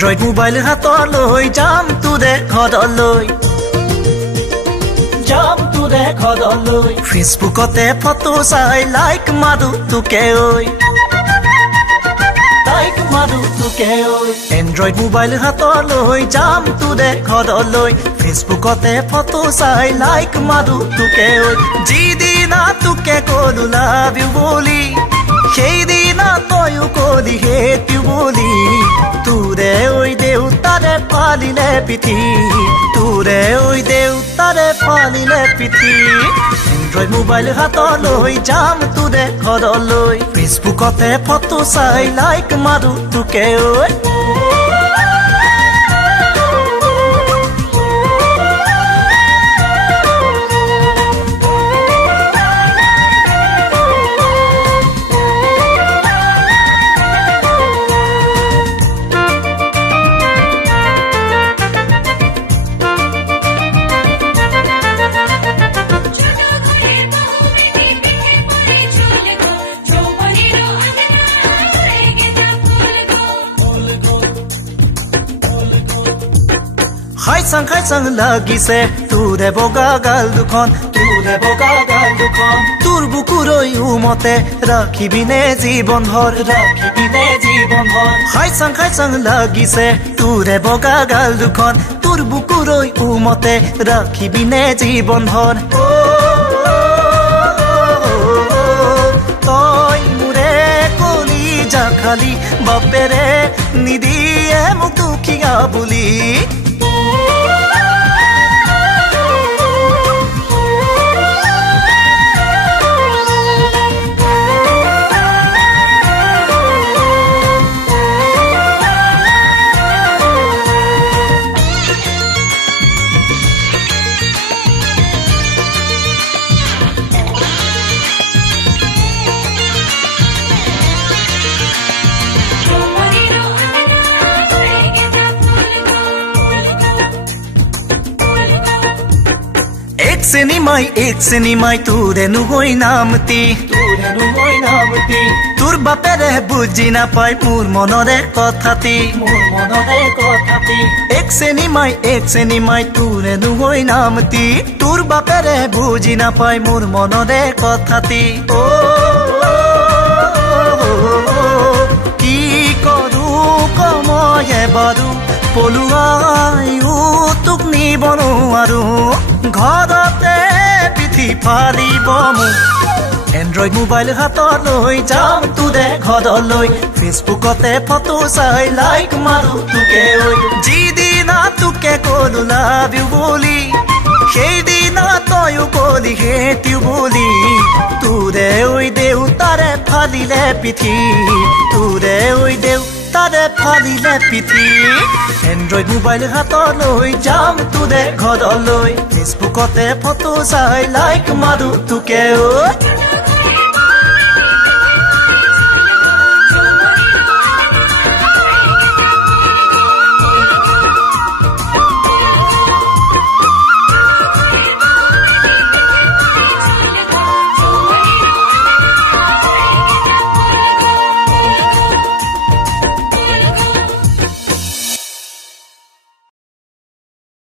Android mobile হাতলৈ যাম তোৰে ঘৰলৈ ফেচবুকতে ফটো চাই লাইক মাৰো তোকে ঐ এন্ড্ৰইড মোবাইল হাতলৈ যাম তোৰে ঘৰলৈ ফেচবুকতে ফটো চাই লাইক মাৰো তোকে ঐ যিদিনা তোকে কলো লাভ ইউ বুলি সেইদিনা তয়ো কলি হেট ইউ বুলি তোৰে ঐ দেউতাৰে পালিলে পিঠি তোৰে ঐ দেউতাৰে পালিলে পিঠি এন্ড্ৰইড মোবাইল হাতলৈ যাম তোৰে ঘৰলৈ ফেচবুকতে ফটো চাই লাইক মাৰো তোকে ঐ খাই চাং লাগিছে তোৰে বগা গাল দুখন তোৰ বুকুৰৈ উমতে ৰাখিবিনে জীৱন ভৰ খাই চাং লাগিছে তোৰে বগা গাল দুখন তোৰ বুকুৰৈ উমতে ৰাখিবিনে জীৱন ভৰ তই মোৰে কলি জাখালি বাপেৰে নিদিয়ে মোক দুখীয়া বুলি एक सिनेमाई তোৰে নুগৈ নামতি তোৰ বাপেৰে বুজি নাপায় মোৰ মনৰে কথাটি এক সিনেমাই তোৰে নুগৈ নামতি তোৰ বাপেৰে বুজি নাপায় মোৰ মনৰে কথাটি কি কৰো কময়ে বাৰু পলুৱাইও তোক নিব নোৱাৰো ঘৰতে পিঠি ফালিব মোক এন্ড্ৰইড মোবাইল হাতলৈ যাম তোৰে ঘৰলৈ ফেচবুকতে ফটো চাই লাইক মাৰো তোকে ঐ যিদিনা তোকে কলো লাভ ইউ বুলি সেইদিনা তয়ো কলি হেট ইউ বুলি তোৰে ঐ দেউতাৰে ফালিলে পিঠি তোৰে ঐ দেউতাৰে ফালিলে পিঠি এন্ড্ৰইড মোবাইল হাতলৈ যাম তোৰে ঘৰলৈ ফেচবুকতে ফটো চাই লাইক মাৰো তোকে ঐ